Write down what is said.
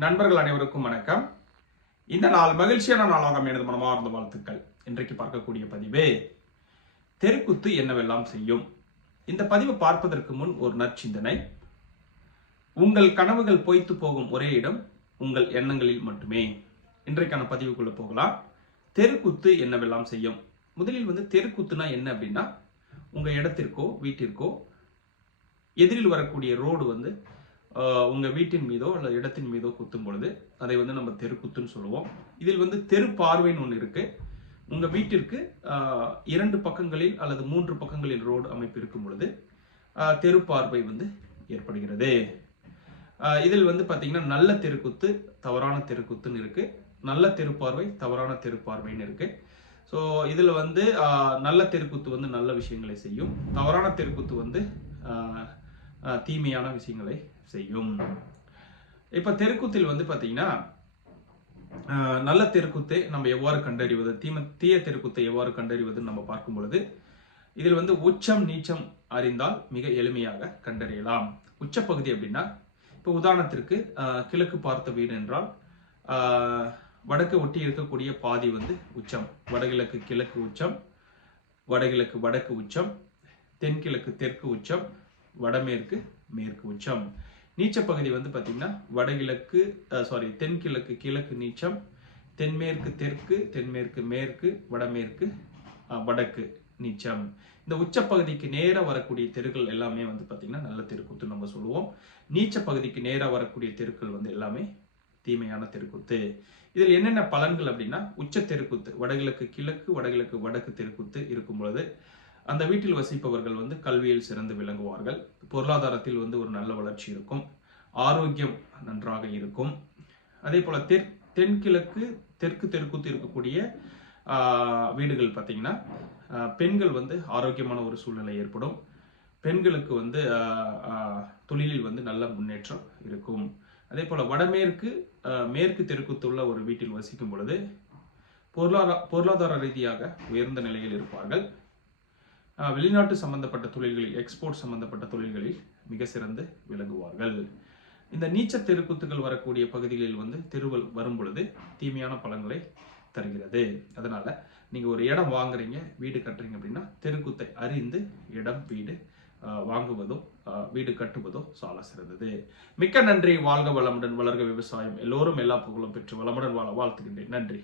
நண்பர்கள் அனைவருக்கும் வணக்கம். இந்த நாள் மகிழ்ச்சியான நாளாக எனது மனமார்ந்த வாழ்த்துக்கள். இன்றைக்கு பார்க்கக்கூடிய பதிவு தெருக்குத்து என்னவெல்லாம் செய்யும். இந்த பதிவு பார்ப்பதற்கு முன் ஒரு நற்சிந்தனை. உங்கள் கனவுகள் பொய்த்து போகும் ஒரே இடம் உங்கள் எண்ணங்களில் மட்டுமே. இன்றைக்கான பதிவுக்குள்ள போகலாம். தெருக்குத்து என்னவெல்லாம் செய்யும். முதலில் தெருக்குத்துனா என்ன அப்படின்னா, உங்க இடத்திற்கோ வீட்டிற்கோ எதிரில் வரக்கூடிய ரோடு உங்க வீட்டின் மீதோ அல்லது இடத்தின் மீதோ குத்தும் பொழுது அதை நம்ம தெருக்குத்துன்னு சொல்லுவோம். இதில் தெரு பார்வைன்னு ஒன்று இருக்கு. உங்க வீட்டிற்கு 2 பக்கங்களில் அல்லது 3 பக்கங்களில் ரோடு அமைப்பு இருக்கும் பொழுது தெரு பார்வை ஏற்படுகிறது. இதில் பாத்தீங்கன்னா நல்ல தெருக்குத்து, தவறான தெருக்குத்துன்னு இருக்கு. நல்ல தெருப்பார்வை, தவறான தெருப்பார்வைன்னு இருக்கு. ஸோ இதில் நல்ல தெருக்குத்து நல்ல விஷயங்களை செய்யும். தவறான தெருக்குத்து தீமையான விஷயங்களை செய்யும். இப்ப தெருக்கூத்தில் பாத்தீங்கன்னா நல்ல தெருக்கூத்தை நம்ம எவ்வாறு கண்டறிவது, தீய தெருக்கூத்தை எவ்வாறு கண்டறிவதுன்னு நம்ம பார்க்கும் பொழுது இதில் உச்சம் நீச்சம் அறிந்தால் மிக எளிமையாக கண்டறியலாம். உச்சப்பகுதி அப்படின்னா, இப்போ உதாரணத்திற்கு கிழக்கு பார்த்த வீடு என்றால் வடக்கு ஒட்டி இருக்கக்கூடிய பாதி உச்சம். வடகிழக்கு கிழக்கு உச்சம், வடகிழக்கு வடக்கு உச்சம், தென்கிழக்கு தெற்கு உச்சம், வடமேற்கு மேற்கு உச்சம். நீச்ச பகுதி பாத்தீங்கன்னா வடகிழக்கு தென்கிழக்கு கிழக்கு நீச்சம், தென்மேற்கு தெற்கு, தென்மேற்கு மேற்கு, வடமேற்கு வடக்கு நீச்சம். இந்த உச்ச பகுதிக்கு நேரா வரக்கூடிய தெருக்கள் எல்லாமே பாத்தீங்கன்னா நல்ல தெருக்குத்து நம்ம சொல்லுவோம். நீச்ச பகுதிக்கு நேரா வரக்கூடிய தெருக்கள் எல்லாமே தீமையான தெருக்குத்து. இதில் என்னென்ன பலன்கள் அப்படின்னா, உச்ச தெருக்குத்து வடகிழக்கு கிழக்கு, வடகிழக்கு வடக்கு தெருக்குத்து இருக்கும் பொழுது அந்த வீட்டில் வசிப்பவர்கள் கல்வியில் சிறந்து விளங்குவார்கள். பொருளாதாரத்தில் ஒரு நல்ல வளர்ச்சி இருக்கும். ஆரோக்கியம் நன்றாக இருக்கும். அதே போல தென்கிழக்கு தெற்கு தெருக்குத்து இருக்கக்கூடிய வீடுகள் பார்த்தீங்கன்னா பெண்கள் ஆரோக்கியமான ஒரு சூழ்நிலை ஏற்படும். பெண்களுக்கு தொழிலில் நல்ல முன்னேற்றம் இருக்கும். அதே போல வடமேற்கு மேற்கு தெருக்குத்துள்ள ஒரு வீட்டில் வசிக்கும் பொழுது பொருளாதார ரீதியாக உயர்ந்த நிலையில் இருப்பார்கள். வெளிநாட்டு சம்பந்தப்பட்ட தொழில்களில், எக்ஸ்போர்ட் சம்பந்தப்பட்ட தொழில்களில் மிக சிறந்து விளங்குவார்கள். இந்த நீச்ச தெருக்குத்துகள் வரக்கூடிய பகுதிகளில் தெருவல் வரும் பொழுது தீமையான பலன்களை தருகிறது. அதனால நீங்க ஒரு இடம் வாங்குறீங்க, வீடு கட்டுறீங்க அப்படின்னா தெருக்குத்தை அறிந்து இடம் வீடு வாங்குவதோ வீடு கட்டுவதோ சால சிறந்தது. மிக்க நன்றி. வாழ்க வளமுடன், வளர்க விவசாயம். எல்லோரும் எல்லா புகழும் பெற்று வளமுடன் வாழ வாழ்த்துகின்றேன். நன்றி.